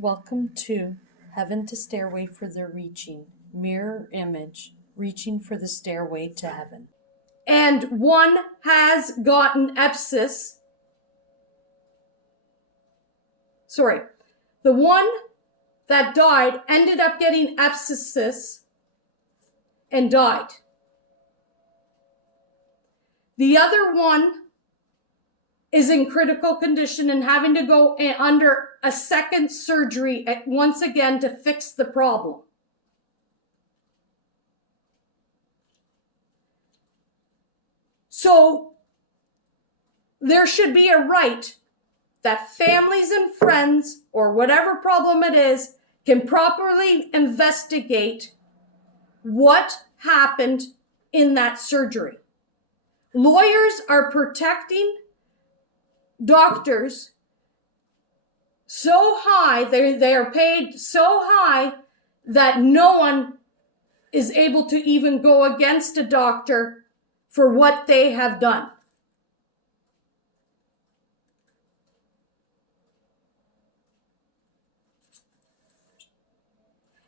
Welcome to Heaven to Stairway for the Reaching. Mirror image, reaching for the stairway to heaven. And one has gotten abscess. Sorry. The one that died ended up getting abscesses and died. The other one is in critical condition and having to go under a second surgery once again to fix the problem. So there should be a right that families and friends, or whatever problem it is, can properly investigate what happened in that surgery. Lawyers are protecting doctors so high, they are paid so high that no one is able to even go against a doctor for what they have done.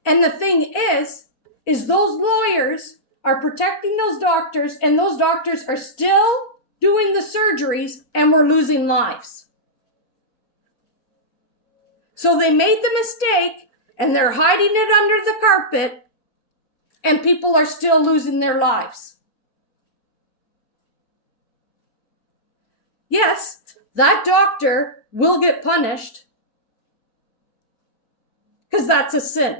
And the thing is those lawyers are protecting those doctors, and those doctors are still doing the surgeries, and we're losing lives. So they made the mistake, and they're hiding it under the carpet, and people are still losing their lives. Yes, that doctor will get punished because that's a sin.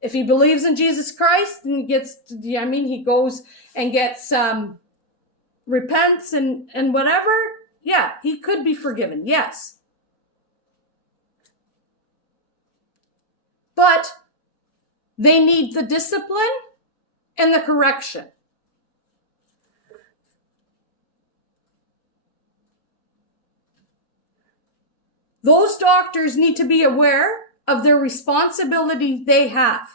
If he believes in Jesus Christ and he goes and gets repents and whatever, yeah, he could be forgiven, yes. But they need the discipline and the correction. Those doctors need to be aware of their responsibility they have.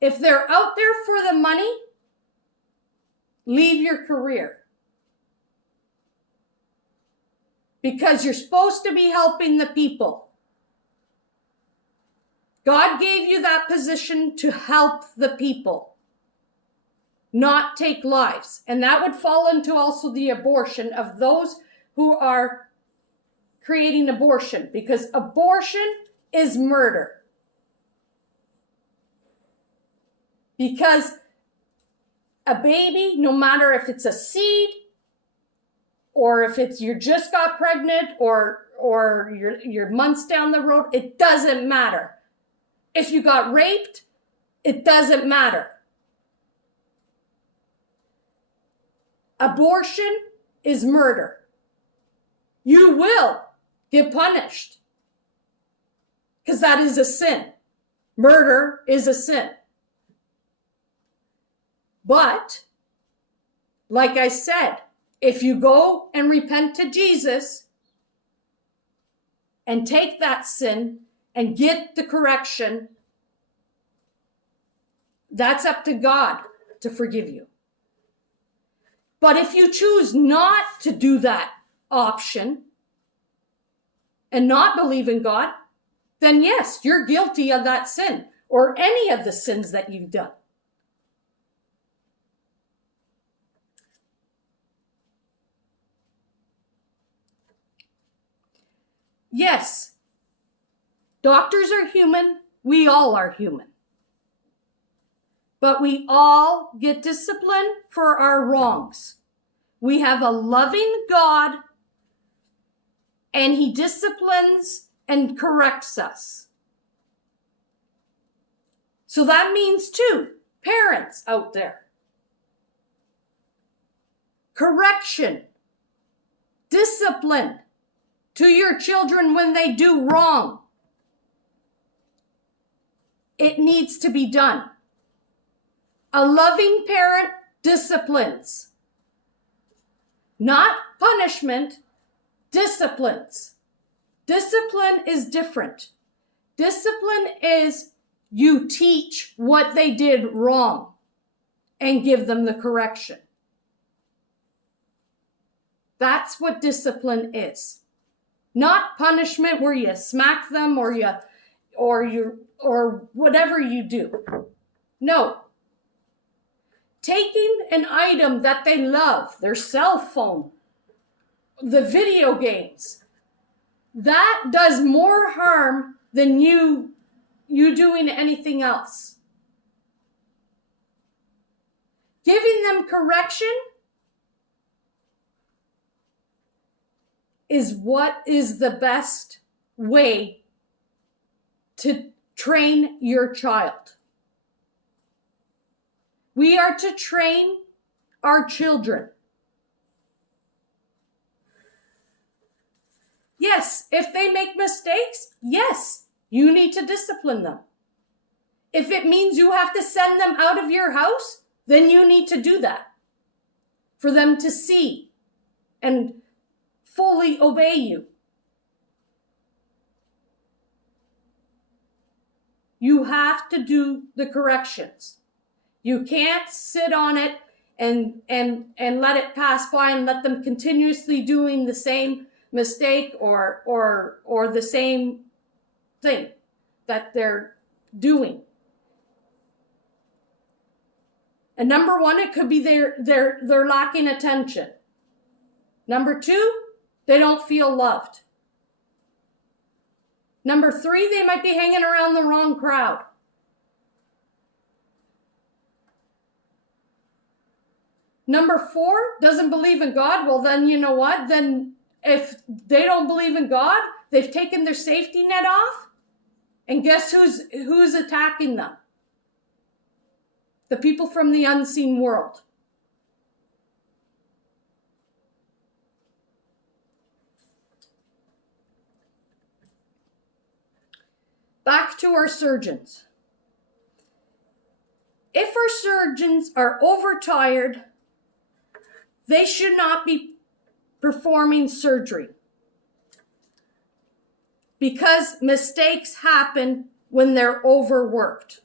If they're out there for the money, leave your career. Because you're supposed to be helping the people. God gave you that position to help the people, not take lives. And that would fall into also the abortion of those who are creating abortion, because abortion is murder. Because a baby, no matter if it's a seed, or if it's you just got pregnant, or you're months down the road, it doesn't matter. If you got raped, it doesn't matter. Abortion is murder. You will get punished because that is a sin. Murder is a sin. But, like I said, if you go and repent to Jesus and take that sin and get the correction, that's up to God to forgive you. But if you choose not to do that option and not believe in God, then yes, you're guilty of that sin or any of the sins that you've done. Yes, doctors are human. We all are human. But we all get disciplined for our wrongs. We have a loving God, and he disciplines and corrects us. So that means too, parents out there, correction, discipline to your children when they do wrong. It needs to be done. A loving parent disciplines. Not punishment, disciplines. Discipline is different. Discipline is you teach what they did wrong and give them the correction. That's what discipline is. Not punishment where you smack them or whatever you do. No. Taking an item that they love, their cell phone, the video games, that does more harm than you doing anything else. Giving them correction is what is the best way to train your child. We are to train our children. Yes, if they make mistakes, yes, you need to discipline them. If it means you have to send them out of your house, then you need to do that for them to see and fully obey you. You have to do the corrections. You can't sit on it and let it pass by and let them continuously doing the same mistake or the same thing that they're doing. And number one, it could be they're lacking attention. Number two, they don't feel loved. Number three, they might be hanging around the wrong crowd. Number four, doesn't believe in God. Well, then you know what? Then if they don't believe in God, they've taken their safety net off. And guess who's attacking them? The people from the unseen world. Back to our surgeons. If our surgeons are overtired, they should not be performing surgery because mistakes happen when they're overworked.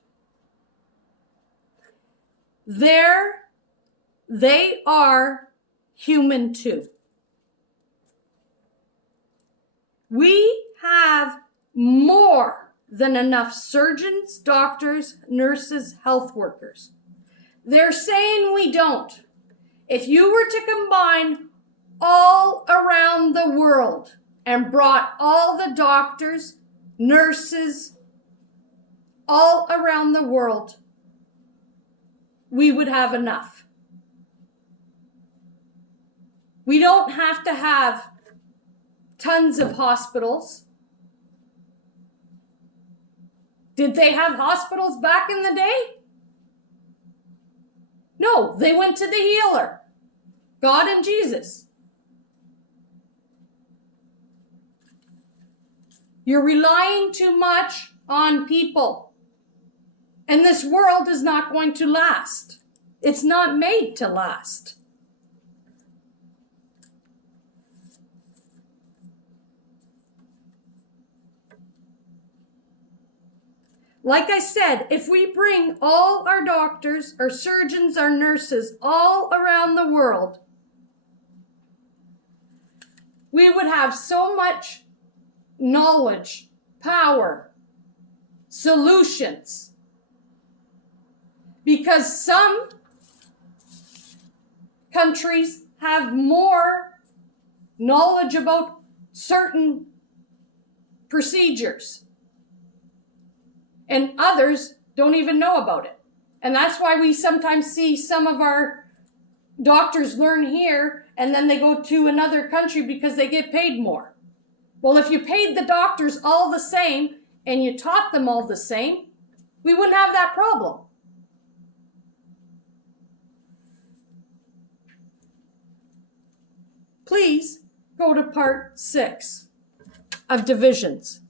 They are human too. We have more than enough surgeons, doctors, nurses, health workers. They're saying we don't. If you were to combine all around the world and brought all the doctors, nurses, all around the world, we would have enough. We don't have to have tons of hospitals. Did they have hospitals back in the day? No, they went to the healer, God and Jesus. You're relying too much on people. And this world is not going to last. It's not made to last. Like I said, if we bring all our doctors, our surgeons, our nurses all around the world, we would have so much knowledge, power, solutions. Because some countries have more knowledge about certain procedures. And others don't even know about it. And that's why we sometimes see some of our doctors learn here and then they go to another country because they get paid more. Well, if you paid the doctors all the same and you taught them all the same, we wouldn't have that problem. Please go to part 6 of divisions.